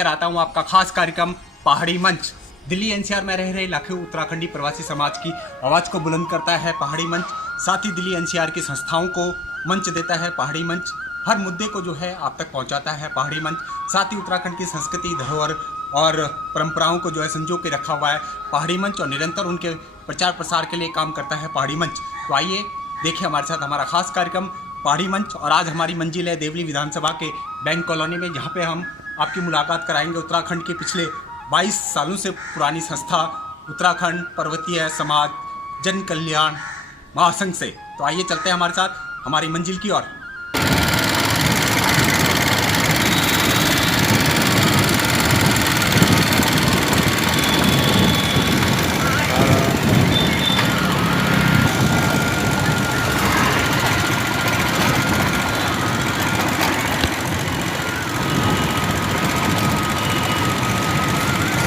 लेकर आता हूँ आपका खास कार्यक्रम पहाड़ी मंच। दिल्ली एनसीआर में रह रहे लाखों उत्तराखंडी प्रवासी समाज की आवाज़ को बुलंद करता है पहाड़ी मंच। साथ ही दिल्ली एनसीआर की संस्थाओं को मंच देता है पहाड़ी मंच। हर मुद्दे को जो है आप तक पहुंचाता है पहाड़ी मंच। साथ ही उत्तराखंड की संस्कृति, धरोहर और परंपराओं को जो है संजो के रखा हुआ है पहाड़ी मंच, और निरंतर उनके प्रचार प्रसार के लिए काम करता है पहाड़ी मंच। तो आइए देखिए हमारे साथ हमारा खास कार्यक्रम पहाड़ी मंच। और आज हमारी मंजिल है देवली विधानसभा के बैंक कॉलोनी में, जहाँ पे हम आपकी मुलाकात कराएंगे उत्तराखंड के पिछले 22 सालों से पुरानी संस्था उत्तराखंड पर्वतीय समाज जन कल्याण महासंघ से। तो आइए चलते हैं हमारे साथ हमारी मंजिल की ओर।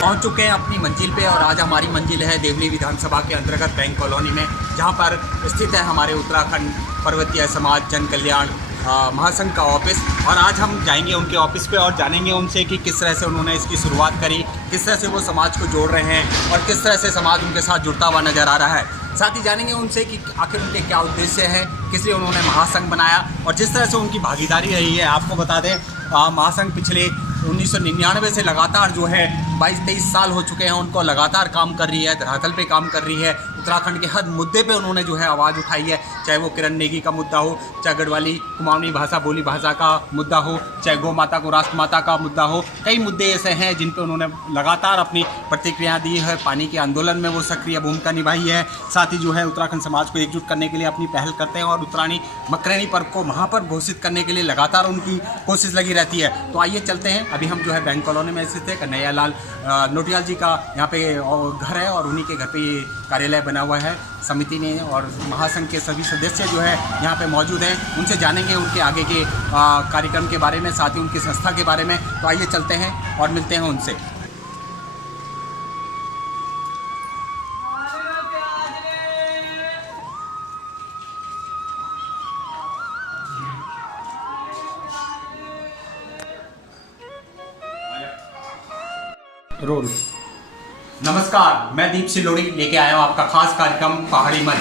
पहुंच चुके हैं अपनी मंजिल पे, और आज हमारी मंजिल है देवली विधानसभा के अंतर्गत बैंक कॉलोनी में, जहां पर स्थित है हमारे उत्तराखंड पर्वतीय समाज जन कल्याण महासंघ का ऑफिस। और आज हम जाएंगे उनके ऑफिस पे और जानेंगे उनसे कि किस तरह से उन्होंने इसकी शुरुआत करी, किस तरह से वो समाज को जोड़ रहे हैं और किस तरह से समाज उनके साथ जुड़ता हुआ नज़र आ रहा है। साथ ही जानेंगे उनसे कि आखिर उनके क्या उद्देश्य है, किस लिए उन्होंने महासंघ बनाया और जिस तरह से उनकी भागीदारी रही है। आपको बता दें महासंघ पिछले 1999 से लगातार जो है 22-23 साल हो चुके हैं उनको लगातार काम कर रही है, धरातल पे काम कर रही है। उत्तराखंड के हर मुद्दे पे उन्होंने जो है आवाज़ उठाई है, चाहे वो किरण नेगी का मुद्दा हो, चाहे गढ़वाली कुमाऊनी भाषा बोली भाषा का मुद्दा हो, चाहे गौ माता को राष्ट्र माता का मुद्दा हो। कई मुद्दे ऐसे हैं जिन पे उन्होंने लगातार अपनी प्रतिक्रिया दी है। पानी के आंदोलन में वो सक्रिय भूमिका निभाई है। साथ ही जो है उत्तराखंड समाज को एकजुट करने के लिए अपनी पहल करते हैं और उत्तरायणी मकरैनी पर्व को महापर्व घोषित करने के लिए लगातार उनकी कोशिश लगी रहती है। तो आइए चलते हैं, अभी हम जो है बैंक कॉलोनी में स्थित है। कन्हैया लाल नोटियाल जी का यहाँ पे घर है और उन्हीं के घर पे ये कार्यालय बना हुआ है समिति ने, और महासंघ के सभी सदस्य जो है यहाँ पे मौजूद हैं। उनसे जानेंगे उनके आगे के कार्यक्रम के बारे में, साथ ही उनकी संस्था के बारे में। तो आइए चलते हैं और मिलते हैं उनसे। रोल। नमस्कार, मैं दीप सिलोड़ी लेके आया हूँ आपका खास कार्यक्रम पहाड़ी मंच।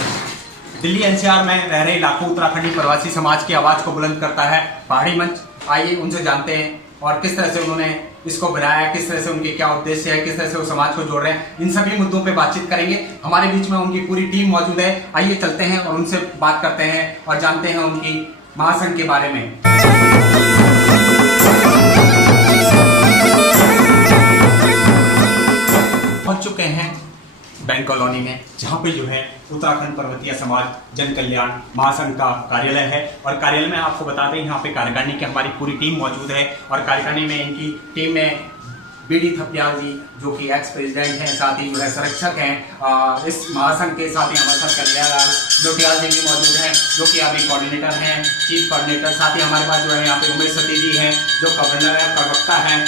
दिल्ली एनसीआर में रह रहे लाखों उत्तराखंडी प्रवासी समाज की आवाज़ को बुलंद करता है पहाड़ी मंच। आइए उनसे जानते हैं और किस तरह से उन्होंने इसको बनाया, किस तरह से उनके क्या उद्देश्य है, किस तरह से वो समाज को जोड़ रहे हैं। इन सभी मुद्दों पे बातचीत करेंगे। हमारे बीच में उनकी पूरी टीम मौजूद है। आइए चलते हैं और उनसे बात करते हैं और जानते हैं उनकी महासंघ के बारे में। पहुंच चुके हैं बैंक कॉलोनी में, जहां पे जो है उत्तराखंड पर्वतीय समाज जन कल्याण महासंघ का कार्यालय है। और कार्यालय में आपको बता दें यहाँ पे कार्यकारिणी की हमारी पूरी टीम मौजूद है। और कार्यकारिणी में इनकी टीम में बीडी थपियाल जी जो कि एक्स प्रेसिडेंट हैं, साथ ही जो है संरक्षक हैं इस महासंघ के। साथ ही हमारे साथ कन्हैया लाल नोटियाल जी भी मौजूद हैं जो कि अभी कोऑर्डिनेटर हैं, चीफ कोऑर्डिनेटर। साथ ही हमारे पास जो है यहाँ पे उमेश सती जी हैं जो गवर्नर है, प्रवक्ता हैं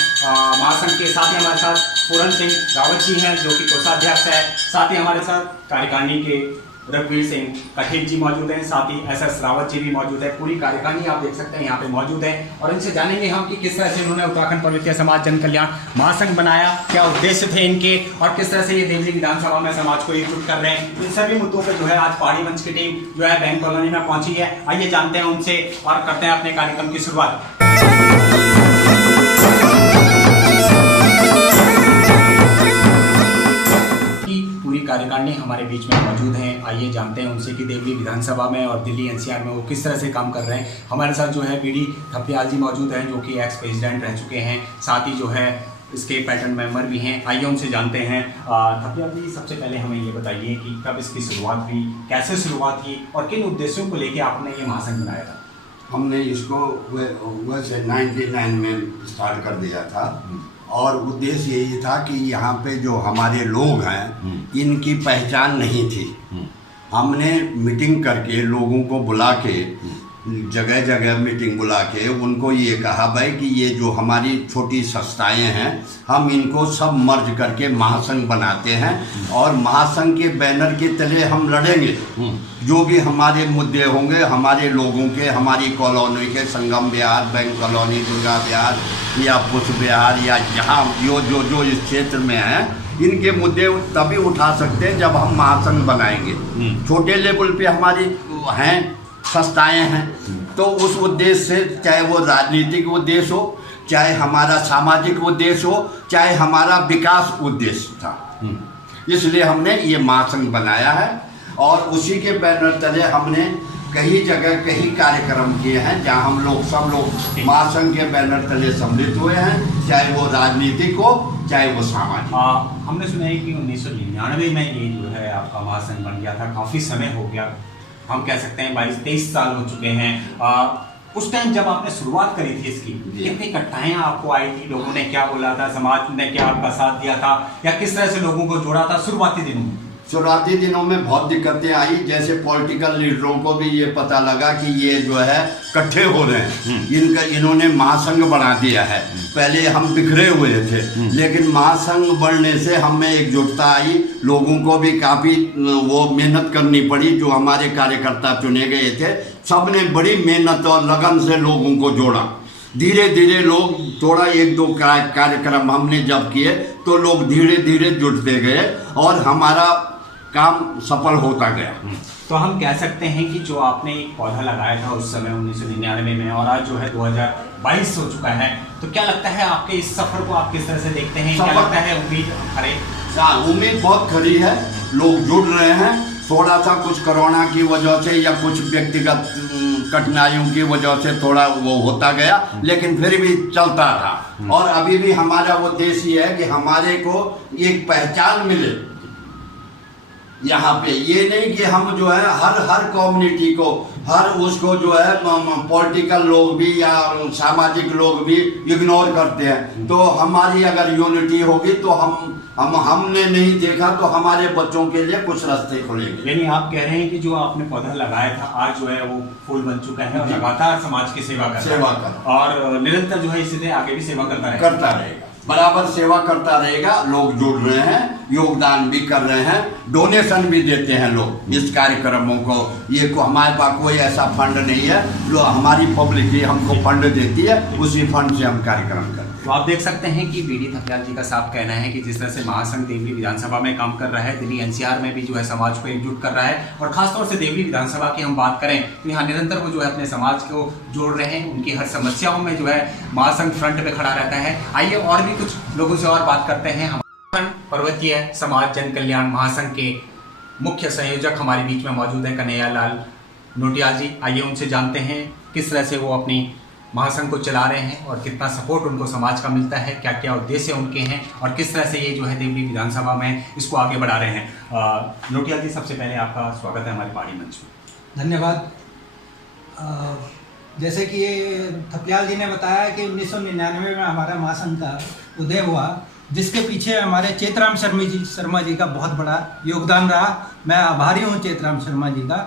महासंघ के। साथ ही हमारे साथ पूरन सिंह रावत जी हैं जो कि कोषाध्यक्ष है। साथ ही हमारे साथ कार्यकारिणी के रघुवीर सिंह कठेर जी मौजूद हैं, साथ ही एसएस रावत जी भी मौजूद है। पूरी कार्यकारिणी आप देख सकते हैं यहाँ पे मौजूद है। और इनसे जानेंगे हम कि किस तरह से उन्होंने उत्तराखंड पर्वतीय समाज जन कल्याण महासंघ बनाया, क्या उद्देश्य थे इनके, और किस तरह से ये देवली विधानसभा में समाज को एकजुट कर रहे हैं। इन सभी मुद्दों पर जो है आज पहाड़ी मंच की टीम जो है बैंक कॉलोनी में पहुंची है। आइए जानते हैं उनसे और करते हैं अपने कार्यक्रम की शुरुआत। कार्यकारिणी हमारे बीच में मौजूद हैं। आइए जानते हैं उनसे कि देवली विधानसभा में और दिल्ली एनसीआर में वो किस तरह से काम कर रहे हैं। हमारे साथ जो है बीडी थपियाल जी मौजूद हैं जो कि एक्स प्रेसिडेंट रह चुके हैं, साथ ही जो है इसके पैटर्न मेंबर भी हैं। आइए उनसे जानते हैं। थपियाल जी, सबसे पहले हमें ये बताइए कि कब इसकी शुरुआत हुई, कैसे शुरुआत की और किन उद्देश्यों को लेकर आपने ये महासंघ बनाया था? हमने इसको वैसे 99 में स्टार्ट कर दिया था और उद्देश्य यही था कि यहाँ पे जो हमारे लोग हैं इनकी पहचान नहीं थी। हमने मीटिंग करके लोगों को बुला के जगह जगह मीटिंग बुला के उनको ये कहा भाई कि ये जो हमारी छोटी संस्थाएं हैं हम इनको सब मर्ज करके महासंघ बनाते हैं और महासंघ के बैनर के तले हम लड़ेंगे। जो भी हमारे मुद्दे होंगे हमारे लोगों के, हमारी कॉलोनी के, संगम विहार, बैंक कॉलोनी, दुर्गा विहार या पुष्प विहार या यहाँ जो इस क्षेत्र में है, इनके मुद्दे तभी उठा सकते हैं जब हम महासंघ बनाएंगे। छोटे लेवल पे हमारी हैं संस्थाएं हैं, तो उस उद्देश्य से, चाहे वो राजनीतिक उद्देश्य हो, चाहे हमारा सामाजिक उद्देश्य हो, चाहे हमारा विकास उद्देश्य था, इसलिए हमने ये महासंघ बनाया है। और उसी के बैनर तले हमने कई जगह कई कार्यक्रम किए हैं जहां हम लोग सब लोग महासंघ के बैनर तले सम्मिलित हुए हैं, चाहे वो राजनीतिक हो चाहे वो सामाजिक। हमने सुना है कि 1999 में ये जो है आपका महासंघ बन गया था, काफ़ी समय हो गया, हम कह सकते हैं 22-23 साल हो चुके हैं। उस टाइम जब आपने शुरुआत करी थी इसकी, कितनी कठिनाइयाँ आपको आई थी? लोगों ने क्या बोला था, समाज ने क्या आपका साथ दिया था, या किस तरह से लोगों को जोड़ा था शुरुआती दिनों में? शुरुआती दिनों में बहुत दिक्कतें आई, जैसे पॉलिटिकल लीडरों को भी ये पता लगा कि ये जो है इकट्ठे हो रहे हैं, इन्होंने महासंघ बना दिया है। पहले हम बिखरे हुए थे, लेकिन महासंघ बढ़ने से हमें एकजुटता आई, लोगों को भी काफ़ी वो मेहनत करनी पड़ी। जो हमारे कार्यकर्ता चुने गए थे, सब ने बड़ी मेहनत और लगन से लोगों को जोड़ा। धीरे धीरे लोग, थोड़ा 1-2 कार्यक्रम हमने जब किए तो लोग धीरे धीरे जुटते गए और हमारा काम सफल होता गया। तो हम कह सकते हैं कि जो आपने एक पौधा लगाया था उस समय 1999 में, और आज जो है 2022 हो चुका है, तो क्या लगता है आपके इस सफर को आप किस तरह से देखते हैं? क्या लगता है, उम्मीद खरी? उम्मीद बहुत खरी है, लोग जुड़ रहे हैं। थोड़ा सा कुछ कोरोना की वजह से या कुछ व्यक्तिगत कठिनाइयों की वजह से थोड़ा वो होता गया, लेकिन फिर भी चलता रहा। और अभी भी हमारा उद्देश्य ये है कि हमारे को एक पहचान मिले यहाँ पे। ये नहीं कि हम जो है हर कम्युनिटी को, हर उसको जो है पॉलिटिकल लोग भी या सामाजिक लोग भी इग्नोर करते हैं। तो हमारी अगर यूनिटी होगी तो हमने नहीं देखा तो हमारे बच्चों के लिए कुछ रास्ते खुलेंगे। यानी आप कह रहे हैं कि जो आपने पौधा लगाया था आज जो है वो फूल बन चुका है और लगातार समाज की सेवा कर और निरंतर जो है इसी आगे भी सेवा करता रहेगा, बराबर सेवा करता रहेगा। लोग जुड़ रहे हैं, योगदान भी कर रहे हैं, डोनेशन भी देते हैं लोग इस कार्यक्रमों को। ये को हमारे पास कोई ऐसा फंड नहीं है, जो हमारी पब्लिक ही हमको फंड देती है, उसी फंड से हम कार्यक्रम करते हैं। तो आप देख सकते हैं कि बीडी थपलियाल जी का साफ कहना है कि जिस तरह से महासंघ देवली विधानसभा में काम कर रहा है, दिल्ली एनसीआर में भी जो है समाज को एकजुट कर रहा है, और खासतौर से देवली विधानसभा की हम बात करें तो यहाँ निरंतर वो जो है अपने समाज को जोड़ रहे हैं, उनकी हर समस्याओं में जो है महासंघ फ्रंट पे खड़ा रहता है। आइए और भी कुछ लोगों से और बात करते हैं। हमारे पर्वतीय समाज जन कल्याण महासंघ के मुख्य संयोजक हमारे बीच में मौजूद है कन्हैया लाल नोटियाल जी। आइए उनसे जानते हैं किस तरह से वो अपनी महासंघ को चला रहे हैं और कितना सपोर्ट उनको समाज का मिलता है, क्या क्या उद्देश्य उनके हैं, और किस तरह से ये जो है देवली विधानसभा में इसको आगे बढ़ा रहे हैं। नोटियाल जी, सबसे पहले आपका स्वागत है हमारे पहाड़ी मंच में। धन्यवाद। जैसे कि ये थपलियाल जी ने बताया कि 1999 में हमारा महासंघ का उदय हुआ, जिसके पीछे हमारे चेतराम शर्मा जी का बहुत बड़ा योगदान रहा। मैं आभारी हूँ चेतराम शर्मा जी का,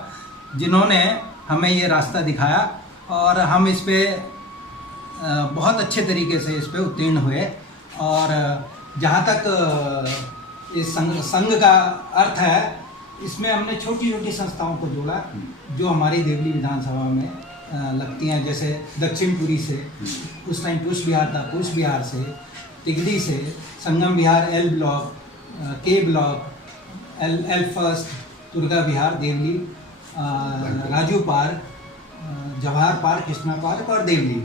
जिन्होंने हमें ये रास्ता दिखाया और हम इस पे बहुत अच्छे तरीके से इस पे उत्तीर्ण हुए। और जहाँ तक इस संघ का अर्थ है, इसमें हमने छोटी छोटी संस्थाओं को जोड़ा जो हमारी देवली विधानसभा में लगती हैं। जैसे दक्षिणपुरी से उस टाइम पुष्प विहार था, पुष्प विहार से तिगड़ी से Sangam Vihar, L block, K block, L first, Durga Vihar, Deoli, Raju park, Jawahar park, Krishna park और देवली।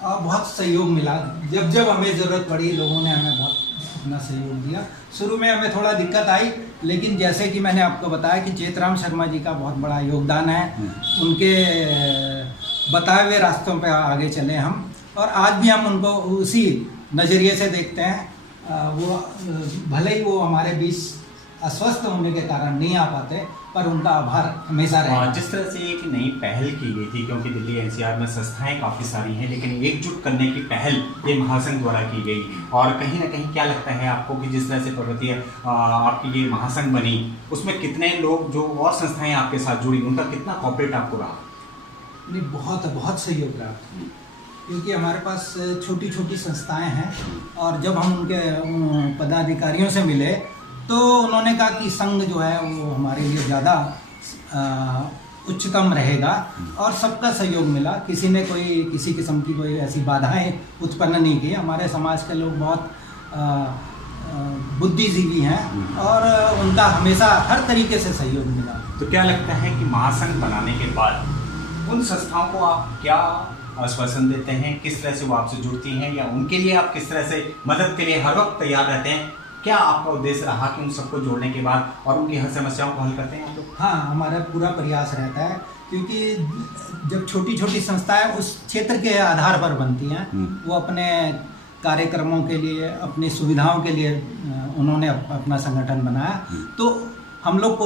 और बहुत सहयोग मिला। जब जब हमें ज़रूरत पड़ी लोगों ने हमें बहुत अपना सहयोग दिया। शुरू में हमें थोड़ा दिक्कत आई, लेकिन जैसे कि मैंने आपको बताया कि चेतराम शर्मा जी का बहुत बड़ा योगदान है, उनके बताए हुए रास्तों पे आगे चले हम, और आज भी हम उनको उसी नज़रिए से देखते हैं। वो भले ही वो हमारे बीच अस्वस्थ होने के कारण नहीं आ पाते, पर उनका आभार हमेशा रहेगा। जिस तरह से एक नई पहल की गई थी, क्योंकि दिल्ली एनसीआर में संस्थाएं काफ़ी सारी हैं, लेकिन एकजुट करने की पहल ये महासंघ द्वारा की गई, और कहीं ना कहीं क्या लगता है आपको कि जिस तरह से पर्वतीय आपकी ये महासंघ बनी, उसमें कितने लोग जो और संस्थाएं आपके साथ जुड़ी, उनका कितना कॉपरेट आपको रहा? नहीं, बहुत बहुत सहयोग रहा, क्योंकि हमारे पास छोटी छोटी संस्थाएं हैं और जब हम उनके पदाधिकारियों से मिले तो उन्होंने कहा कि संघ जो है वो हमारे लिए ज़्यादा उच्चतम रहेगा और सबका सहयोग मिला। किसी ने कोई किसी किस्म की कोई ऐसी बाधाएं उत्पन्न नहीं की। हमारे समाज के लोग बहुत बुद्धिजीवी हैं और उनका हमेशा हर तरीके से सहयोग मिला। तो क्या लगता है कि महासंघ बनाने के बाद उन संस्थाओं को आप क्या आश्वासन देते हैं, किस तरह से वो आपसे जुड़ती हैं या उनके लिए आप किस तरह से मदद के लिए हर वक्त तैयार रहते हैं? क्या आपका उद्देश्य रहा कि उन सबको जोड़ने के बाद और उनकी हर समस्याओं को हल करते हैं आप लोग? हाँ, हमारा पूरा प्रयास रहता है, क्योंकि जब छोटी छोटी संस्थाएं उस क्षेत्र के आधार पर बनती हैं, वो अपने कार्यक्रमों के लिए, अपनी सुविधाओं के लिए उन्होंने अपना संगठन बनाया, तो हम लोग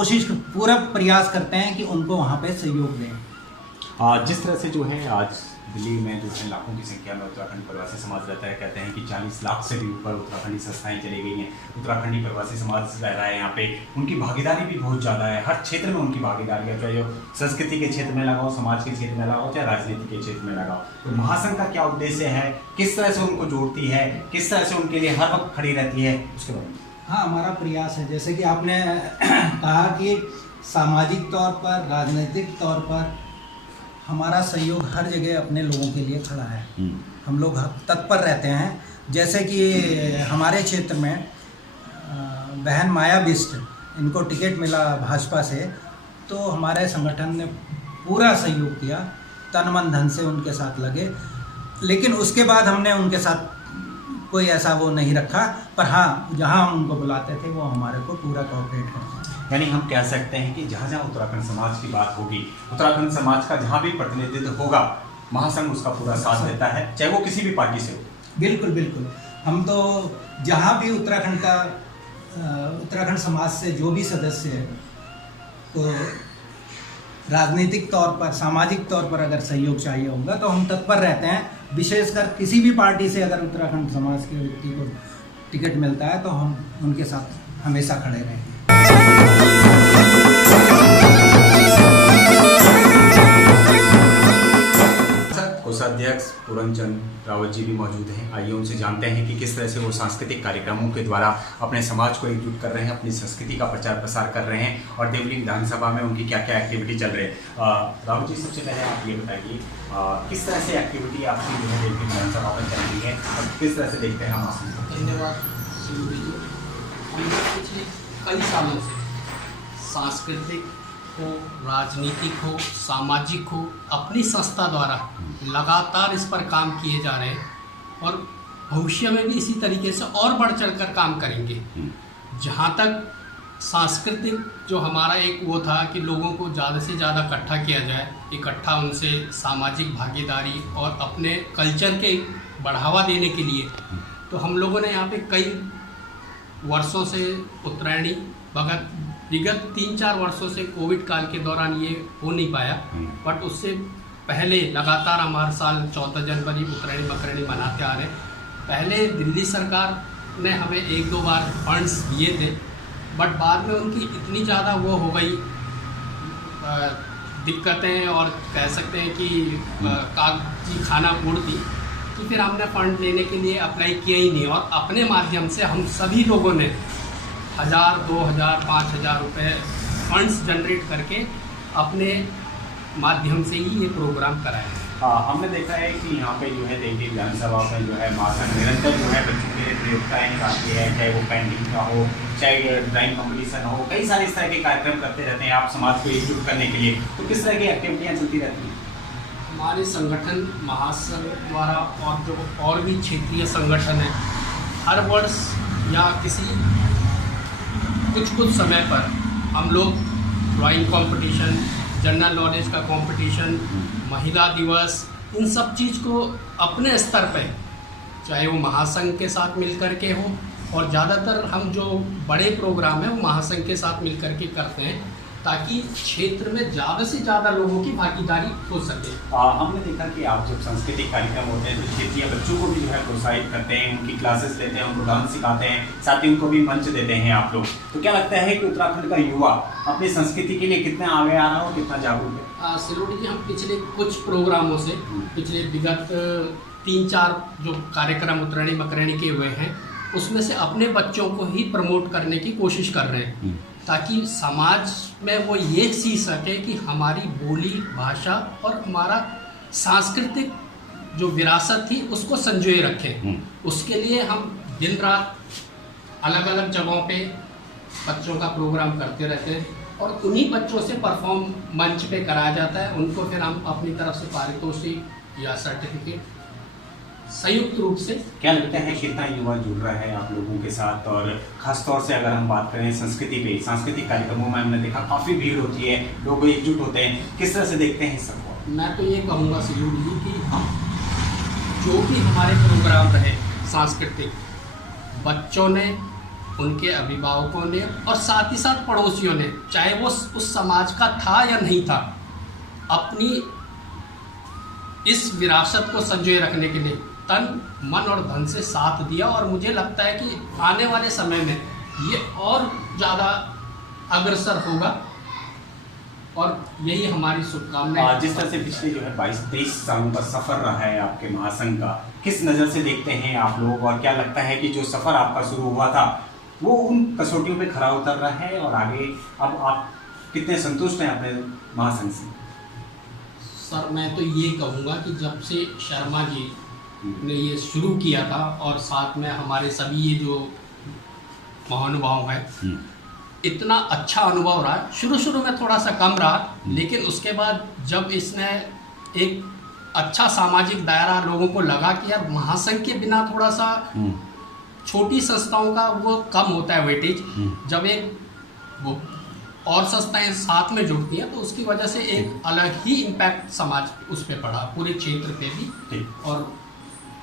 पूरा प्रयास करते हैं कि उनको वहाँ पे सहयोग दें। जिस तरह से जो है आज दिल्ली में जो है लाखों की संख्या में उत्तराखंड प्रवासी समाज रहता है, कहते हैं कि 40 लाख से भी ऊपर उत्तराखंडी संस्थाएं चली गई हैं, उत्तराखंडी प्रवासी समाज रह रहा है यहाँ पे, उनकी भागीदारी भी बहुत ज़्यादा है, हर क्षेत्र में उनकी भागीदारी है, चाहे संस्कृति के क्षेत्र में लगाओ, समाज के क्षेत्र में लगाओ, चाहे राजनीति के क्षेत्र में लगाओ। तो महासंघ का क्या उद्देश्य है, किस तरह से उनको जोड़ती है, किस तरह से उनके लिए हर वक्त खड़ी रहती है, उसके बारे में? हाँ, हमारा प्रयास है, जैसे कि आपने कहा कि सामाजिक तौर पर, राजनीतिक तौर पर हमारा सहयोग हर जगह अपने लोगों के लिए खड़ा है। हम लोग तत्पर रहते हैं। जैसे कि हमारे क्षेत्र में बहन माया बिष्ट, इनको टिकट मिला भाजपा से, तो हमारे संगठन ने पूरा सहयोग किया, तन मन धन से उनके साथ लगे। लेकिन उसके बाद हमने उनके साथ कोई ऐसा वो नहीं रखा, पर हाँ, जहाँ हम उनको बुलाते थे वो हमारे को पूरा कोऑपरेट करते हैं। यानी हम कह सकते हैं कि जहाँ जहाँ उत्तराखंड समाज की बात होगी, उत्तराखंड समाज का जहाँ भी प्रतिनिधित्व होगा, महासंघ उसका पूरा साथ देता है, चाहे वो किसी भी पार्टी से हो। बिल्कुल बिल्कुल। हम तो जहाँ भी उत्तराखंड समाज से जो भी सदस्य है, तो राजनीतिक तौर पर, सामाजिक तौर पर अगर सहयोग चाहिए होगा तो हम तत्पर रहते हैं। विशेषकर किसी भी पार्टी से अगर उत्तराखंड समाज के व्यक्ति को टिकट मिलता है तो हम उनके साथ हमेशा खड़े रहेंगे। कोषाध्यक्ष पूरनचंद रावत जी भी मौजूद हैं। आइए उनसे जानते हैं कि किस तरह से वो सांस्कृतिक कार्यक्रमों के द्वारा अपने समाज को एकजुट कर रहे हैं, अपनी संस्कृति का प्रचार प्रसार कर रहे हैं और देवली विधानसभा में उनकी क्या क्या एक्टिविटी चल रही है। रावत जी, सबसे पहले आप ये बताइए किस तरह से एक्टिविटी आपकी जो है देवली विधानसभा में चल रही है और किस तरह से देखते हैं हम? धन्यवाद। हम पिछले कई सालों से सांस्कृतिक हो, राजनीतिक हो, सामाजिक हो, अपनी संस्था द्वारा लगातार इस पर काम किए जा रहे हैं और भविष्य में भी इसी तरीके से और बढ़ चढ़कर काम करेंगे। जहाँ तक सांस्कृतिक जो हमारा एक वो था कि लोगों को ज़्यादा से ज़्यादा इकट्ठा किया जाए, इकट्ठा उनसे सामाजिक भागीदारी और अपने कल्चर के बढ़ावा देने के लिए, तो हम लोगों ने यहाँ पे कई वर्षों से उत्तरायणी विगत 3-4 वर्षों से कोविड काल के दौरान ये हो नहीं पाया, बट उससे पहले लगातार हम हर साल 14 जनवरी उत्तरायणी मकरायणी मनाते आ रहे हैं। पहले दिल्ली सरकार ने हमें 1-2 बार फंड्स दिए थे, बट बाद में उनकी इतनी ज़्यादा वो हो गई दिक्कतें और कह सकते हैं कि कागजी खाना पूर्ति, कि फिर हमने फंड लेने के लिए अप्लाई किया ही नहीं और अपने माध्यम से हम सभी लोगों ने 1000, 2000, 5000 रुपये फंड्स जनरेट करके अपने माध्यम से ही ये प्रोग्राम कराया है। हमने देखा है कि यहाँ पे जो है देवली विधानसभा में जो है महासंघ निरंतर जो है बच्चों के लिए प्रतियोगिताएँ निकालती है, चाहे वो पेंटिंग का हो, चाहे ड्राइंग कंपटीशन हो, कई सारे इस तरह के कार्यक्रम करते रहते हैं आप समाज को एकजुट करने के लिए। तो किस तरह की एक्टिविटियाँ चलती रहती हैं? हमारे संगठन महासंघ द्वारा और जो और भी क्षेत्रीय संगठन हैं, हर वर्ष या कुछ समय पर हम लोग ड्राइंग कंपटीशन, जनरल नॉलेज का कंपटीशन, महिला दिवस, इन सब चीज़ को अपने स्तर पे, चाहे वो महासंघ के साथ मिलकर के हो, और ज़्यादातर हम जो बड़े प्रोग्राम हैं वो महासंघ के साथ मिलकर के करते हैं। ताकि क्षेत्र में ज़्यादा से ज़्यादा लोगों की भागीदारी हो सके। हमने देखा कि आप जब सांस्कृतिक कार्यक्रम होते हैं तो क्षेत्रीय बच्चों को भी जो है प्रोत्साहित करते हैं, उनकी क्लासेस लेते हैं, उनको डांस सिखाते हैं, साथ ही उनको भी मंच देते हैं आप लोग। तो क्या लगता है कि उत्तराखंड का युवा अपनी संस्कृति के लिए कितना आगे आ रहा है और कितना जागरूक है? सिलोड़ी जी, हम पिछले कुछ प्रोग्रामों से, पिछले विगत 3-4 जो कार्यक्रम उत्तरायणी मकरैनी के हुए हैं, उसमें से अपने बच्चों को ही प्रमोट करने की कोशिश कर रहे हैं, ताकि समाज में वो ये सीख सके कि हमारी बोली भाषा और हमारा सांस्कृतिक जो विरासत थी उसको संजोए रखें। उसके लिए हम दिन रात अलग अलग जगहों पे बच्चों का प्रोग्राम करते रहते हैं और उन्हीं बच्चों से परफॉर्म मंच पे कराया जाता है। उनको फिर हम अपनी तरफ से पारितोषिक या सर्टिफिकेट संयुक्त रूप से। क्या लगता है कितना युवा जुड़ रहा है आप लोगों के साथ? और ख़ास तौर से अगर हम बात करें संस्कृति पे, सांस्कृतिक कार्यक्रमों में हमने देखा काफ़ी भीड़ होती है, लोग एकजुट होते हैं, किस तरह से देखते हैं सबको? मैं तो ये कहूँगा सिलोड़ी जी कि हम जो भी हमारे प्रोग्राम रहे सांस्कृतिक, बच्चों ने, उनके अभिभावकों ने और साथ ही साथ पड़ोसियों ने, चाहे वो उस समाज का था या नहीं था, अपनी इस विरासत को संजोए रखने के लिए तन मन और धन से साथ दिया। और मुझे लगता है कि आने वाले समय में ये और ज़्यादा अग्रसर होगा और यही हमारी शुभकामनाएं। जिस तरह से पिछले जो है 22-23 सालों का सफ़र रहा है आपके महासंघ का, किस नज़र से देखते हैं आप लोग? और क्या लगता है कि जो सफ़र आपका शुरू हुआ था वो उन कसौटियों पे खरा उतर रहा है और आगे अब आप कितने संतुष्ट हैं अपने महासंघ से? सर, मैं तो ये कहूँगा कि जब से शर्मा जी ने ये शुरू किया था और साथ में हमारे सभी ये जो महानुभाव हैं, इतना अच्छा अनुभव रहा। शुरू में थोड़ा सा कम रहा, लेकिन उसके बाद जब इसने एक अच्छा सामाजिक दायरा लोगों को लगा कि यार महासंघ के बिना थोड़ा सा छोटी संस्थाओं का वो कम होता है वेटेज, जब एक वो और संस्थाएं साथ में जुड़ती हैं तो उसकी वजह से एक अलग ही इम्पैक्ट समाज उस पर पड़ा, पूरे क्षेत्र पे भी। और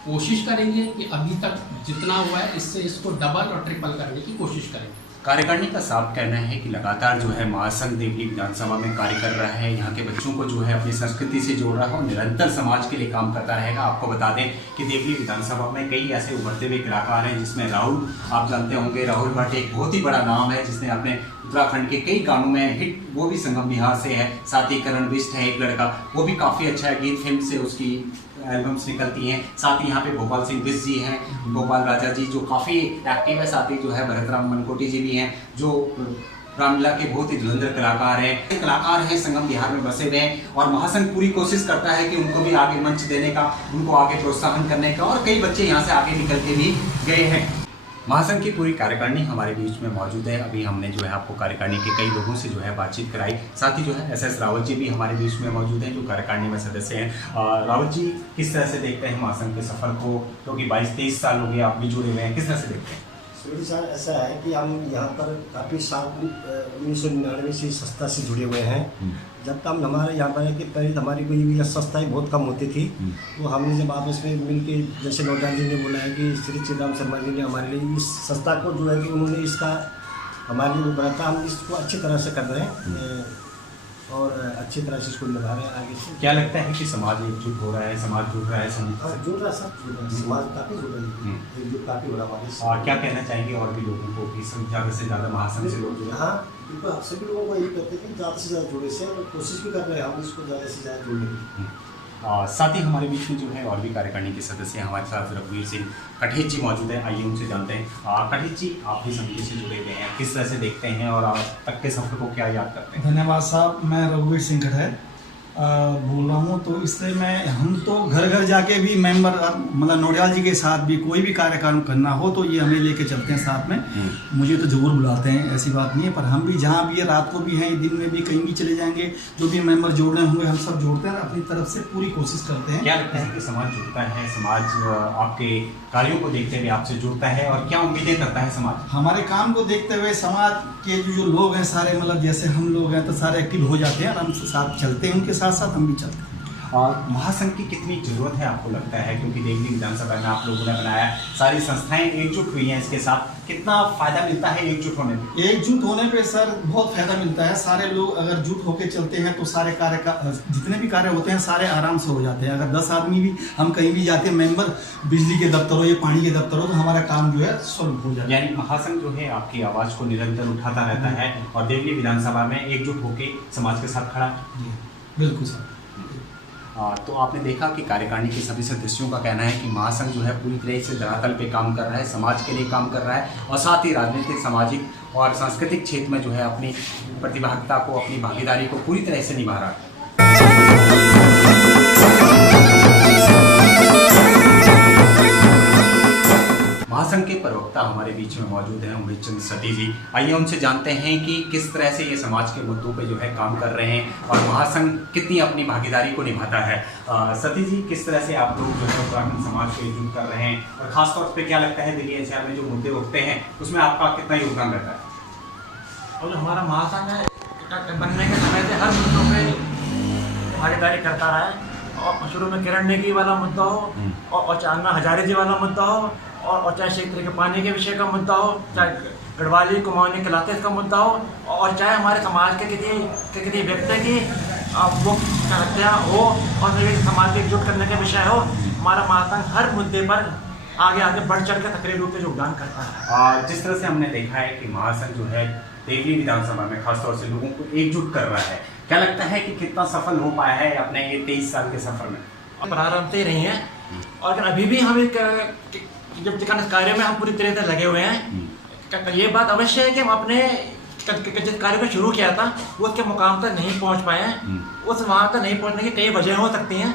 कोशिश करेंगे कि अभी तक जितना हुआ है इससे इसको डबल और ट्रिपल करने की कोशिश करेंगे। कार्यकारिणी का साफ कहना है कि लगातार जो है महासंघ देवली विधानसभा में कार्य कर रहा है, यहाँ के बच्चों को जो है अपनी संस्कृति से जोड़ रहा है और निरंतर समाज के लिए काम करता रहेगा। आपको बता दें कि देवली विधानसभा में कई ऐसे उभरते हुए कलाकार हैं, जिसमें राहुल, आप जानते होंगे राहुल भट्ट एक बहुत ही बड़ा नाम है, जिसने अपने उत्तराखंड के कई गानों में हिट, वो भी संगम बिहार से है। साथ ही करण बिष्ट है एक लड़का, वो भी काफ़ी अच्छा है, गीत फिल्म से उसकी एल्बम्स निकलती हैं। साथ ही यहाँ पे भोपाल सिंह बिष्ट जी हैं, गोपाल राजा जी जो काफ़ी एक्टिव है। साथ ही जो है भरतराम मनकोटी जी भी हैं जो रामलीला के बहुत ही धुरंधर कलाकार हैं, संगम बिहार में बसे हुए हैं। और महासंघ पूरी कोशिश करता है कि उनको भी आगे मंच देने का, उनको आगे प्रोत्साहन करने का, और कई बच्चे यहाँ से आगे निकल के भी गए हैं। महासंघ की पूरी कार्यकारिणी हमारे बीच में मौजूद है। अभी हमने जो है आपको कार्यकारिणी के कई लोगों से जो है बातचीत कराई। साथ ही जो है SS रावत जी भी हमारे बीच में मौजूद हैं जो कार्यकारिणी में सदस्य हैं। रावत जी, किस तरह से देखते हैं महासंघ के सफ़र को, क्योंकि 22-23 साल हो गए आप भी जुड़े हुए हैं, किस तरह से देखते हैं? सुरेश सर, ऐसा है कि हम यहाँ पर काफ़ी साल 1999 से संस्था से जुड़े हुए हैं। जब तक हमारे यहाँ पर है कि पहले हमारी कोई भी संस्थाएं बहुत कम होती थी, तो हमने जब आपस में मिल के, जैसे नौजान जी ने बोला है कि श्री चिराम शर्मा जी ने हमारे लिए इस संस्था को जो है कि उन्होंने इसका हमारे लिए बनाया था, हम इसको अच्छी तरह से कर रहे हैं और अच्छी तरह से इसको निभा रहे हैं आगे से। क्या लगता है कि समाज एकजुट हो रहा है, समाज जुड़ रहा है? जुड़ रहा है, सब जुड़ रहा है, समाज काफ़ी जुड़ रही है, एकजुट काफ़ी हो रहा है। और क्या कहना चाहेंगे और भी लोगों को कि ज़्यादा से ज़्यादा महासंघ से लोग जुड़े? हाँ बिल्कुल, आप सभी लोगों को यही कहते हैं कि ज़्यादा से ज़्यादा जुड़े से, और कोशिश भी कर रहे हैं हम इसको ज़्यादा से ज़्यादा जोड़ने की। साथ ही हमारे बीच में जो है और भी कार्यकारिणी के सदस्य हैं। हमारे साथ रघुवीर सिंह कठेच जी मौजूद हैं, आइए उनसे जानते हैं। कठेच जी, आप भी समिति से जुड़े हुए हैं, किस तरह से देखते हैं और आज तक के सफर को क्या याद करते हैं? धन्यवाद साहब, मैं रघुवीर सिंह कठेच बोल रहा हूँ। तो इसलिए हम तो घर घर जाके भी मेंबर, मतलब नोडियाल जी के साथ भी कोई भी कार्यक्रम करना हो तो ये हमें लेके चलते हैं साथ में। मुझे तो जरूर बुलाते हैं, ऐसी बात नहीं है, पर हम भी जहाँ भी है, रात को भी हैं, दिन में भी कहीं भी चले जाएंगे, जो भी मेंबर जोड़ने होंगे हम सब जोड़ते हैं, अपनी तरफ से पूरी कोशिश करते हैं। क्या लगता है कि समाज जुड़ता है, समाज आपके कार्यों को देखते हुए आपसे जुड़ता है, और क्या उम्मीदें करता है समाज? हमारे काम को देखते हुए समाज के जो लोग हैं सारे, मतलब जैसे हम लोग हैं तो सारे एक्टिव हो जाते हैं, हम साथ चलते हैं, उनके साथ साथ हम भी चलते हैं। महासंघ की कितनी ज़रूरत है आपको लगता है, क्योंकि देवली विधानसभा में आप लोगों ने बनाया, सारी संस्थाएं एकजुट हुई हैं इसके साथ, कितना फ़ायदा मिलता है एकजुट होने में? एकजुट होने पे सर बहुत फायदा मिलता है। सारे लोग अगर जुट होके चलते हैं तो सारे कार्य का जितने भी कार्य होते हैं सारे आराम से हो जाते हैं। अगर 10 आदमी भी हम कहीं भी जाते हैं, मेंबर बिजली के दफ्तर हो या पानी के दफ्तर हो, तो हमारा काम जो है सॉल्व हो जाता है। यानी महासंघ जो है आपकी आवाज़ को निरंतर उठाता रहता है और देवली विधानसभा में एकजुट होकर समाज के साथ खड़ा है। बिल्कुल सर। तो आपने देखा कि कार्यकारिणी के सभी सदस्यों का कहना है कि महासंघ जो है पूरी तरह से धरातल पे काम कर रहा है, समाज के लिए काम कर रहा है और साथ ही राजनीतिक, सामाजिक और सांस्कृतिक क्षेत्र में जो है अपनी प्रतिभागिता को, अपनी भागीदारी को पूरी तरह से निभा रहा है। महासंघ के प्रवक्ता हमारे बीच में मौजूद हैं उमेश चंद सती जी। आइए उनसे जानते हैं कि किस तरह से ये समाज के मुद्दों पे जो है काम कर रहे हैं और महासंघ कितनी अपनी भागीदारी को निभाता है। सती जी, किस तरह से आप लोग जो है उत्तराखंड समाज को एकजुट कर रहे हैं और खासतौर पे क्या लगता है दिल्ली एनसीआर में जो मुद्दे उठते हैं उसमें आपका कितना योगदान रहता है? और जो हमारा महासंघ है बनने के समय से हर मुद्दों पे भागीदारी करता रहा है। और शुरू में किरण नेगी वाला मुद्दा हो और चाहे अन्ना हजारे जी वाला मुद्दा हो और चाहे क्षेत्र के पानी के विषय का मुद्दा हो, चाहे गढ़वाली कुमाऊनी के लाते का मुद्दा हो और चाहे हमारे समाज के किसी व्यक्ति की वो हत्या हो और समाज को एकजुट करने का विषय हो, हमारा महासंघ हर मुद्दे पर आगे बढ़ चढ़ कर सक्रिय रूप से योगदान करता है। जिस तरह से हमने देखा है कि महासंघ जो है देवली विधानसभा में खासतौर से लोगों को एकजुट कर रहा है, क्या लगता है कि कितना सफल हो पाया है अपने ये 23 साल के सफर में? प्रारंभ से रही हैं और अभी भी हम जब कार्य में हम पूरी तरह से लगे हुए हैं। ये बात अवश्य है कि हम अपने जिस कार्य को शुरू किया था वो उसके मुकाम तक नहीं पहुंच पाए हैं। उस वहाँ तक नहीं पहुंचने की कई वजह हो सकती हैं,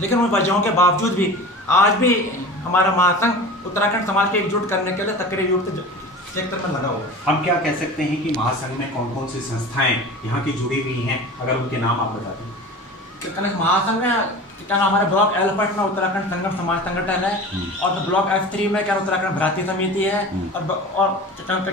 लेकिन उन वजहों के बावजूद भी आज भी हमारा महासंघ उत्तराखंड समाज को एकजुट करने के लिए सक्रिय रूप से क्षेत्र में लगा हुआ है। हम क्या कह सकते हैं कि महासंघ में कौन कौन सी संस्थाएं यहाँ की जुड़ी हुई हैं, अगर उनके नाम आप बता दें? महासंघ में क्या हमारे ब्लॉक L-पट में उत्तराखंड संगम समाज संगठन है और ब्लॉक F3 में क्या उत्तराखंड भ्रातृ समिति है और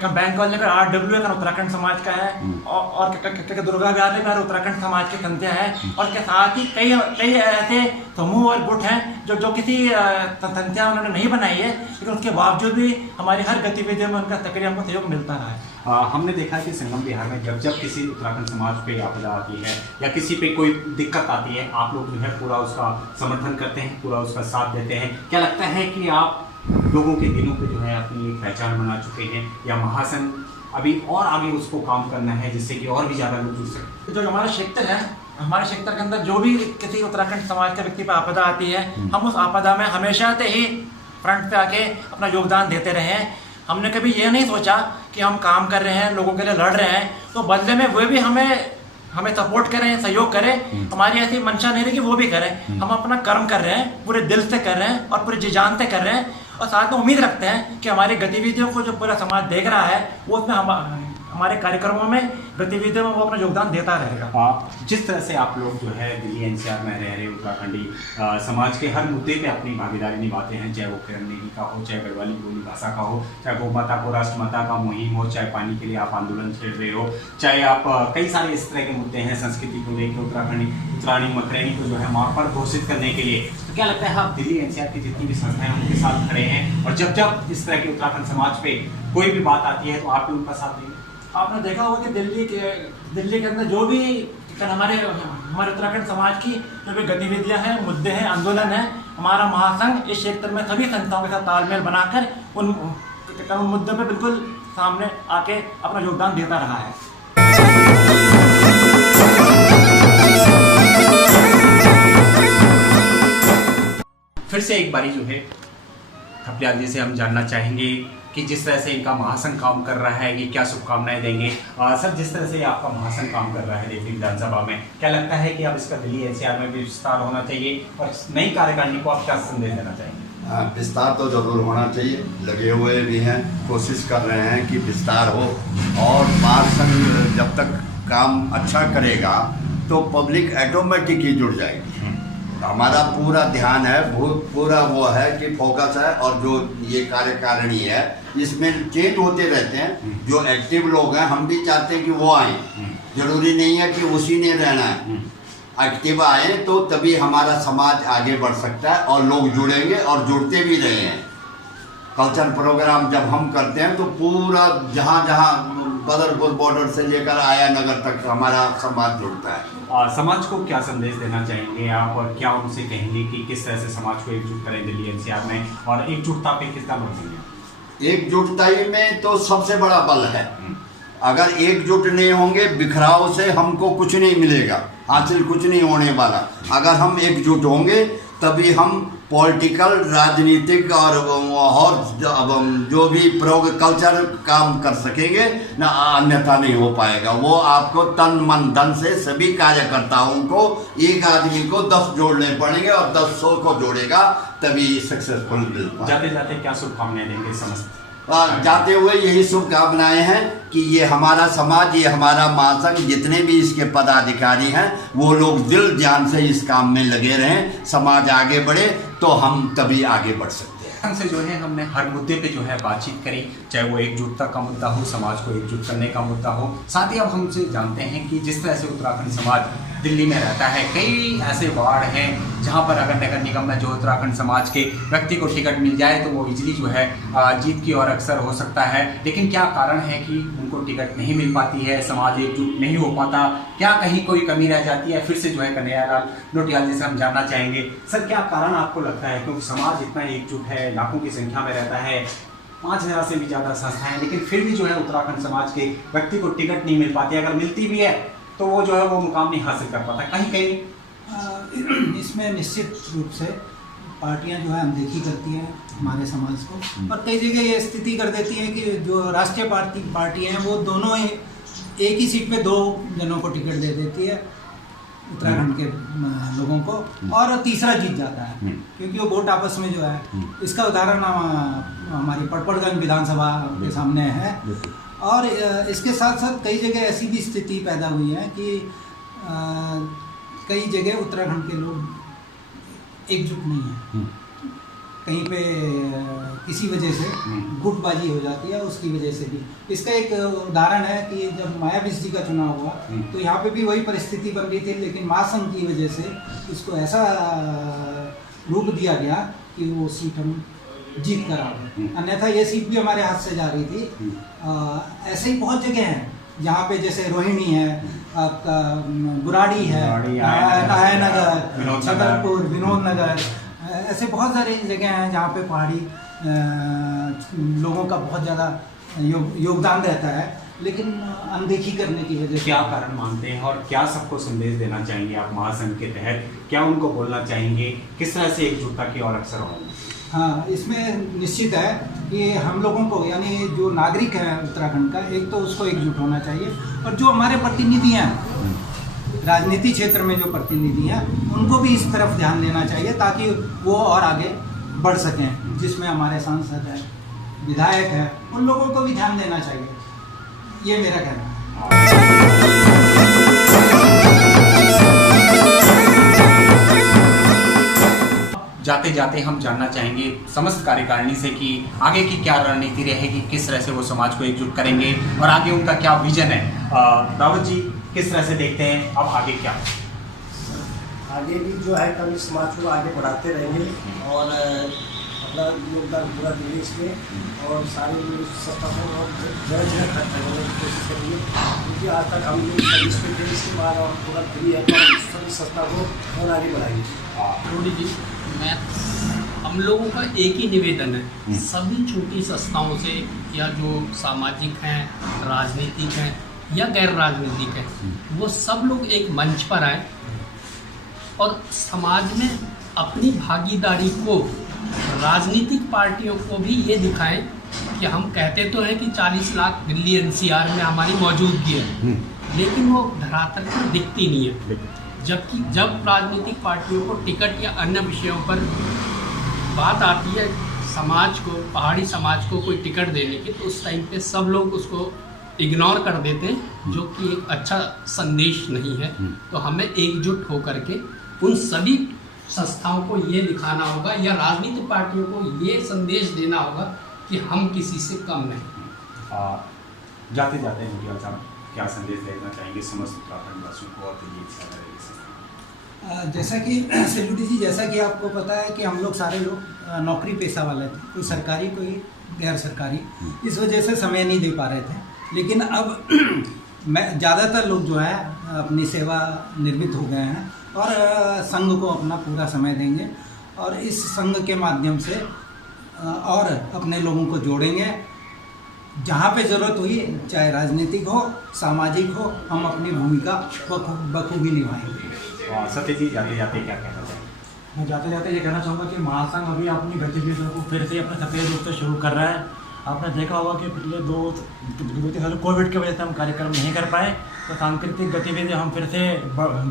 बैंक कॉलोनी में RW का उत्तराखंड समाज का है और दुर्गा विहार में उत्तराखंड समाज की संध्या है और के साथ ही कई ऐसे समूह और गुट हैं जो किसी संध्या उन्होंने नहीं बनाई है, लेकिन उसके बावजूद भी हमारी हर गतिविधियों में उनका सक्रिय हमको सहयोग मिलता रहा है। हमने देखा है कि संगम बिहार में जब किसी उत्तराखंड समाज पे आपदा आती है या किसी पे कोई दिक्कत आती है, आप लोग जो है पूरा उसका समर्थन करते हैं, पूरा उसका साथ देते हैं। क्या लगता है कि आप लोगों के दिलों पे जो है अपनी एक पहचान बना चुके हैं या महासंघ अभी और आगे उसको काम करना है जिससे कि और भी ज़्यादा लोग जुड़ सकें? जो हमारा क्षेत्र है, हमारे क्षेत्र के अंदर जो भी किसी उत्तराखंड समाज के व्यक्ति पर आपदा आती है, हम उस आपदा में हमेशा से ही फ्रंट पे आके अपना योगदान देते रहे हैं। हमने कभी ये नहीं सोचा कि हम काम कर रहे हैं, लोगों के लिए लड़ रहे हैं तो बदले में वो भी हमें सपोर्ट करें, सहयोग करें। हमारी ऐसी मंशा नहीं रही कि वो भी करें। हम अपना कर्म कर रहे हैं, पूरे दिल से कर रहे हैं और पूरे जी जान से कर रहे हैं और साथ में उम्मीद रखते हैं कि हमारी गतिविधियों को जो पूरा समाज देख रहा है वो उसमें हमारे कार्यक्रमों में, गतिविधियों में वो अपना योगदान देता रहेगा। जिस तरह से आप लोग जो है दिल्ली एनसीआर में रह रहे उत्तराखंडी समाज के हर मुद्दे पे अपनी भागीदारी निभाते हैं, चाहे वो किरण नेगी का हो, चाहे गढ़वाली बोली भाषा का हो, चाहे गौ माता को राष्ट्रमाता का मुहिम हो, चाहे पानी के लिए आप आंदोलन छेड़ रहे हो, चाहे आप कई सारे इस तरह के मुद्दे हैं संस्कृति को लेकर उत्तराखंडी मखरैनी को जो है वहाँ पर घोषित करने के लिए। तो क्या लगता है आप दिल्ली एनसीआर की जितनी भी संस्थाएं उनके साथ खड़े हैं और जब इस तरह के उत्तराखंड समाज पे कोई भी बात आती है तो आप भी उनका साथ देंगे? आपने देखा होगा कि दिल्ली के अंदर जो भी हमारे उत्तराखंड समाज की जो भी गतिविधियां हैं, मुद्दे हैं, आंदोलन है, हमारा महासंघ इस क्षेत्र में सभी संस्थाओं के साथ तालमेल बनाकर उन मुद्दों पे बिल्कुल सामने आके अपना योगदान देता रहा है। फिर से एक बारी जो है थपलियाल जी से हम जानना चाहेंगे कि जिस तरह से इनका महासंघ काम कर रहा है ये क्या शुभकामनाएं देंगे? सर, जिस तरह से आपका महासंघ काम कर रहा है देवली विधानसभा में, क्या लगता है कि अब इसका दिल्ली एनसीआर में भी विस्तार होना चाहिए और नई कार्यकारिणी को आप क्या संदेश देना चाहेंगे? विस्तार तो जरूर होना चाहिए, लगे हुए भी हैं, कोशिश कर रहे हैं कि विस्तार हो और महासंघ जब तक काम अच्छा करेगा तो पब्लिक ऑटोमेटिक ही जुड़ जाएगी। हमारा पूरा ध्यान है, पूरा वो है कि फोकस है और जो ये कार्यकारिणी है इसमें चेंज होते रहते हैं। जो एक्टिव लोग हैं हम भी चाहते हैं कि वो आए, जरूरी नहीं है कि उसी ने रहना है। एक्टिव आए तो तभी हमारा समाज आगे बढ़ सकता है और लोग जुड़ेंगे और जुड़ते भी रहे हैं। कल्चर प्रोग्राम जब हम करते हैं तो पूरा जहाँ जहाँ बदरपुर बॉर्डर से लेकर आया नगर तक हमारा समाज जुड़ता है। समाज को क्या संदेश देना चाहेंगे आप और क्या उनसे कहेंगे कि किस तरह से समाज को एकजुट करें दिल्ली एनसीआर में, और एकजुटता पे कितना बल देंगे? एकजुटता में तो सबसे बड़ा बल है। अगर एकजुट नहीं होंगे, बिखराव से हमको कुछ नहीं मिलेगा, हासिल कुछ नहीं होने वाला। अगर हम एकजुट होंगे तभी हम पॉलिटिकल, राजनीतिक और जो भी कल्चर काम कर सकेंगे ना, अन्यथा नहीं हो पाएगा। वो आपको तन मन धन से सभी कार्यकर्ताओं को, एक आदमी को 10 जोड़ने पड़ेंगे और 10 100 को जोड़ेगा तभी सक्सेसफुल मिल पाएगा। जाते जाते क्या शुभकामनाएं देंगे समस्त? जाते हुए यही शुभकामनाएं हैं कि ये हमारा समाज, ये हमारा महासंघ, जितने भी इसके पदाधिकारी हैं वो लोग दिल जान से इस काम में लगे रहें, समाज आगे बढ़े तो हम तभी आगे बढ़ सकते हैं। से जो है हमने हर मुद्दे पे जो है बातचीत करी, चाहे वो एकजुटता का मुद्दा हो, समाज को एकजुट करने का मुद्दा हो। साथ ही अब हमसे जानते हैं कि जिस तरह से उत्तराखंड समाज दिल्ली में रहता है, कई ऐसे वार्ड हैं जहां पर अगर नगर निगम में जो उत्तराखंड समाज के व्यक्ति को टिकट मिल जाए तो वो इजीली जो है जीत की ओर अक्सर हो सकता है। लेकिन क्या कारण है कि उनको टिकट नहीं मिल पाती है, समाज एकजुट नहीं हो पाता? क्या कहीं कोई कमी रह जाती है? फिर से जो है कन्हैयालाल नोटियाल जी से हम जानना चाहेंगे, सर क्या कारण आपको लगता है? क्योंकि समाज इतना एकजुट है, लाखों की संख्या में रहता है, 5000 से भी ज़्यादा संस्थाएं, लेकिन फिर भी जो है उत्तराखंड समाज के व्यक्ति को टिकट नहीं मिल पाती। अगर मिलती भी है तो वो जो है वो मुकाम नहीं हासिल कर पाता कहीं कहीं। इसमें निश्चित रूप से पार्टियां जो है अनदेखी करती हैं हमारे समाज को, और कई जगह ये स्थिति कर देती हैं कि जो राष्ट्रीय पार्टियां हैं वो दोनों एक ही सीट पे 2 जनों को टिकट दे देती है उत्तराखंड के लोगों को, और तीसरा जीत जाता है क्योंकि वो वोट आपस में जो है। इसका उदाहरण हमारी पटपड़गंज विधानसभा के सामने है। और इसके साथ साथ कई जगह ऐसी भी स्थिति पैदा हुई है कि कई जगह उत्तराखंड के लोग एकजुट नहीं हैं, कहीं पे किसी वजह से गुटबाजी हो जाती है, उसकी वजह से भी। इसका एक उदाहरण है कि जब मायावती जी का चुनाव हुआ तो यहाँ पे भी वही परिस्थिति बन रही थी, लेकिन महासंघ की वजह से इसको ऐसा रूप दिया गया कि वो सीट हम जीत कर आ गए, अन्यथा ये सीट भी हमारे हाथ से जा रही थी। ऐसे ही बहुत जगह हैं जहाँ पे, जैसे रोहिणी है, आपका बुराड़ी है, नायनगर, छतरपुर, विनोद नगर, ऐसे बहुत सारी जगह हैं जहाँ पे पहाड़ी लोगों का बहुत ज़्यादा योगदान रहता है, लेकिन अनदेखी करने की वजह से। क्या कारण मानते हैं और क्या सबको संदेश देना चाहेंगे आप महासंघ के तहत? क्या उनको बोलना चाहेंगे? किस तरह से एकजुटता की ओर अक्सर होंगे? हाँ, इसमें निश्चित है कि हम लोगों को, यानी जो नागरिक हैं उत्तराखंड का, एक तो उसको एकजुट होना चाहिए, और जो हमारे प्रतिनिधि हैं राजनीति क्षेत्र में, जो प्रतिनिधि हैं, उनको भी इस तरफ ध्यान देना चाहिए ताकि वो और आगे बढ़ सकें। जिसमें हमारे सांसद हैं, विधायक हैं, उन लोगों को भी ध्यान देना चाहिए, ये मेरा कहना है। जाते जाते हम जानना चाहेंगे समस्त कार्यकारिणी से कि आगे की क्या रणनीति रहेगी, किस तरह से वो समाज को एकजुट करेंगे और आगे उनका क्या विजन है। रावत जी, किस तरह से देखते हैं अब आगे क्या? आगे भी जो है कभी समाज को आगे बढ़ाते रहेंगे और अपना योगदान पूरा देंगे इसमें, और सारे संस्था को जगह जगह खर्च करने की कोशिश करेंगे, क्योंकि आज तक हम लोग सर्विस पे थे, इसके बाद और पूरा फ्री है तो सभी संस्था को और आगे बढ़ाएंगे। रोडी जी, हम लोगों का एक ही निवेदन है, सभी छोटी संस्थाओं से, या जो सामाजिक हैं, राजनीतिक हैं या गैर राजनीतिक हैं, वो सब लोग एक मंच पर आए और समाज में अपनी भागीदारी को राजनीतिक पार्टियों को भी ये दिखाएं कि हम कहते तो हैं कि 40 लाख दिल्ली एनसीआर में हमारी मौजूदगी है, लेकिन वो धरातल पर दिखती नहीं है। जबकि जब राजनीतिक पार्टियों को टिकट या अन्य विषयों पर बात आती है, समाज को, पहाड़ी समाज को कोई टिकट देने की, तो उस टाइम पे सब लोग उसको इग्नोर कर देते हैं, जो कि एक अच्छा संदेश नहीं है। तो हमें एकजुट होकर के उन सभी संस्थाओं को ये दिखाना होगा, या राजनीतिक पार्टियों को ये संदेश देना होगा कि हम किसी से कम नहीं। जाते जाते नोटियाल साहब क्या संदेश देना चाहेंगे समस्त उत्तराखंड वासियों को और दिल्ली? जैसा कि सेल्यूटी जी, जैसा कि आपको पता है कि हम लोग सारे लोग नौकरी पेशा वाले थे, कोई सरकारी कोई गैर सरकारी, इस वजह से समय नहीं दे पा रहे थे। लेकिन अब मैं ज़्यादातर लोग जो है अपनी सेवा निवृत्त हो गए हैं और संघ को अपना पूरा समय देंगे और इस संघ के माध्यम से और अपने लोगों को जोड़ेंगे। जहाँ पे ज़रूरत हुई, चाहे राजनीतिक हो, सामाजिक हो, हम अपनी भूमिका बखूबी निभाएंगे। और सत्य जी, जाते जाते क्या कहना चाहिए? मैं जाते जाते ये कहना चाहूँगा कि महासंघ अभी अपनी गतिविधियों को फिर से अपने सक्रिय रूप से शुरू कर रहा है। आपने देखा होगा कि पिछले दो तीन साल कोविड की वजह से हम कार्यक्रम नहीं कर पाए, तो सांस्कृतिक गतिविधि हम फिर से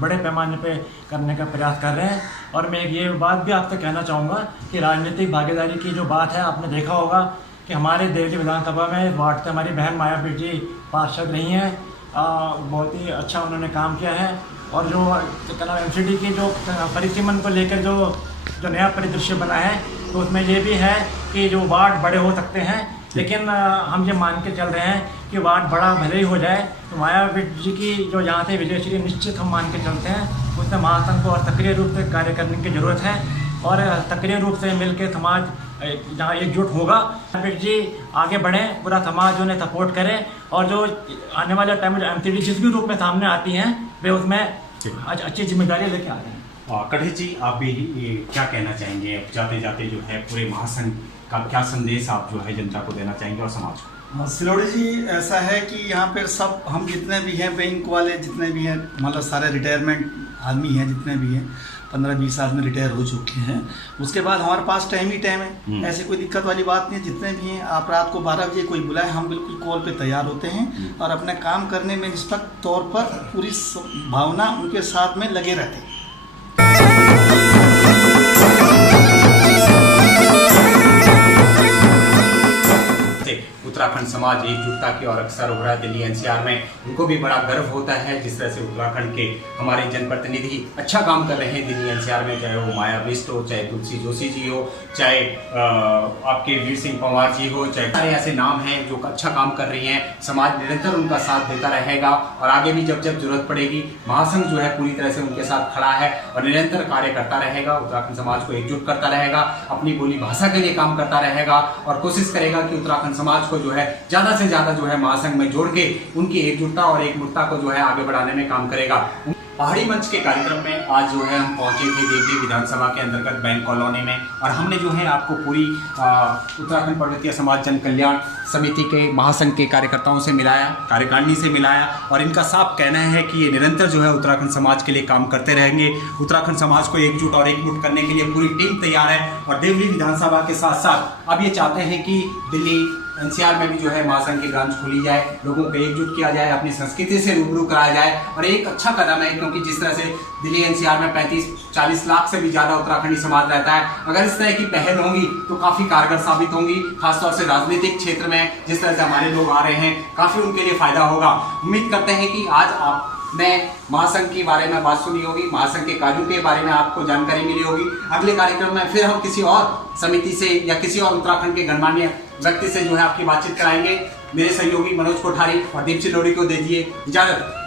बड़े पैमाने पे करने का प्रयास कर रहे हैं। और मैं ये बात भी आपसे कहना चाहूँगा कि राजनीतिक भागीदारी की जो बात है, आपने देखा होगा कि हमारे देवली विधानसभा में वार्ड से हमारी बहन मायावती जी पार्षद रही हैं। बहुत ही अच्छा उन्होंने काम किया है। और जो MCD की जो परिसीमन को लेकर जो नया परिदृश्य बना है, तो उसमें ये भी है कि जो वार्ड बड़े हो सकते हैं, लेकिन हम ये मान के चल रहे हैं कि वार्ड बड़ा भले ही हो जाए, तो मायावती जी की जो यहाँ से विजयश्री निश्चित हम मान के चलते हैं। उसमें महासंघ को और सक्रिय रूप से कार्य करने की ज़रूरत है और सक्रिय रूप से मिल के समाज जहाँ एकजुट होगा, मायावती जी आगे बढ़ें, पूरा समाज उन्हें सपोर्ट करे और जो आने वाले टाइम में MCD जिस भी रूप में सामने आती हैं, वे उसमें अच्छी जिम्मेदारी लेके आ रहे हैं। कढ़े जी, आप भी क्या कहना चाहेंगे? जाते जाते जो है पूरे महासंघ का क्या संदेश आप जो है जनता को देना चाहेंगे और समाज को? सिलोड़ी जी, ऐसा है कि यहाँ पर सब हम जितने भी हैं, बैंक वाले जितने भी हैं, मतलब सारे रिटायरमेंट आदमी हैं, जितने भी हैं 15-20 साल में रिटायर हो चुके हैं। उसके बाद हमारे पास टाइम ही टाइम है, ऐसी कोई दिक्कत वाली बात नहीं है। जितने भी हैं, आप रात को 12 बजे कोई बुलाए, हम बिल्कुल कॉल पे तैयार होते हैं और अपने काम करने में निष्पक्ष तौर पर पूरी भावना उनके साथ में लगे रहते हैं। उत्तराखंड समाज एकजुटता की और अक्सर हो रहा है दिल्ली NCR में, उनको भी बड़ा गर्व होता है जिस तरह से उत्तराखंड के हमारे जनप्रतिनिधि अच्छा काम कर रहे हैं दिल्ली NCR में, चाहे वो माया बिष्ट हो, चाहे तुलसी जोशी जी हो, चाहे आपके वीर सिंह पंवार जी हो, चाहे सारे ऐसे नाम हैं जो अच्छा काम कर रही हैं। समाज निरंतर उनका साथ देता रहेगा और आगे भी जब जब जरूरत पड़ेगी महासंघ जो है पूरी तरह से उनके साथ खड़ा है और निरंतर कार्य करता रहेगा। उत्तराखंड समाज को एकजुट करता रहेगा, अपनी बोली भाषा के लिए काम करता रहेगा और कोशिश करेगा कि उत्तराखंड समाज को जो है ज़्यादा से ज़्यादा जो है महासंघ में जोड़ के उनकी एकजुटता और एकमुटता को जो है आगे बढ़ाने में काम करेगा। पहाड़ी मंच के कार्यक्रम में आज जो है हम पहुंचे थे देवली विधानसभा के अंतर्गत बैंक कॉलोनी में और हमने जो है आपको पूरी उत्तराखंड पर्वतीय समाज जन कल्याण समिति के महासंघ के कार्यकर्ताओं से मिलाया, कार्यकारिणी से मिलाया और इनका साफ कहना है कि ये निरंतर जो है उत्तराखंड समाज के लिए काम करते रहेंगे। उत्तराखंड समाज को एकजुट और एकमुट करने के लिए पूरी टीम तैयार है और देवली विधानसभा के साथ साथ अब ये चाहते हैं कि दिल्ली NCR में भी जो है महासंघ की ब्रांच खोली जाए, लोगों को एकजुट किया जाए, अपनी संस्कृति से रूबरू कराया जाए और एक अच्छा कदम है क्योंकि जिस तरह से दिल्ली NCR में 35-40 लाख से भी ज़्यादा उत्तराखंडी समाज रहता है, अगर इस तरह की पहल होंगी तो काफ़ी कारगर साबित होंगी। खासतौर से राजनीतिक क्षेत्र में जिस तरह से हमारे लोग आ रहे हैं, काफ़ी उनके लिए फ़ायदा होगा। उम्मीद करते हैं कि आज आपने महासंघ के बारे में बात सुनी होगी, महासंघ के कार्यों के बारे में आपको जानकारी मिली होगी। अगले कार्यक्रम में फिर हम किसी और समिति से या किसी और उत्तराखंड के गणमान्य व्यक्ति से जो है आपकी बातचीत कराएंगे। मेरे सहयोगी मनोज कोठारी और दीप सिलोड़ी को दीजिए इजाजत।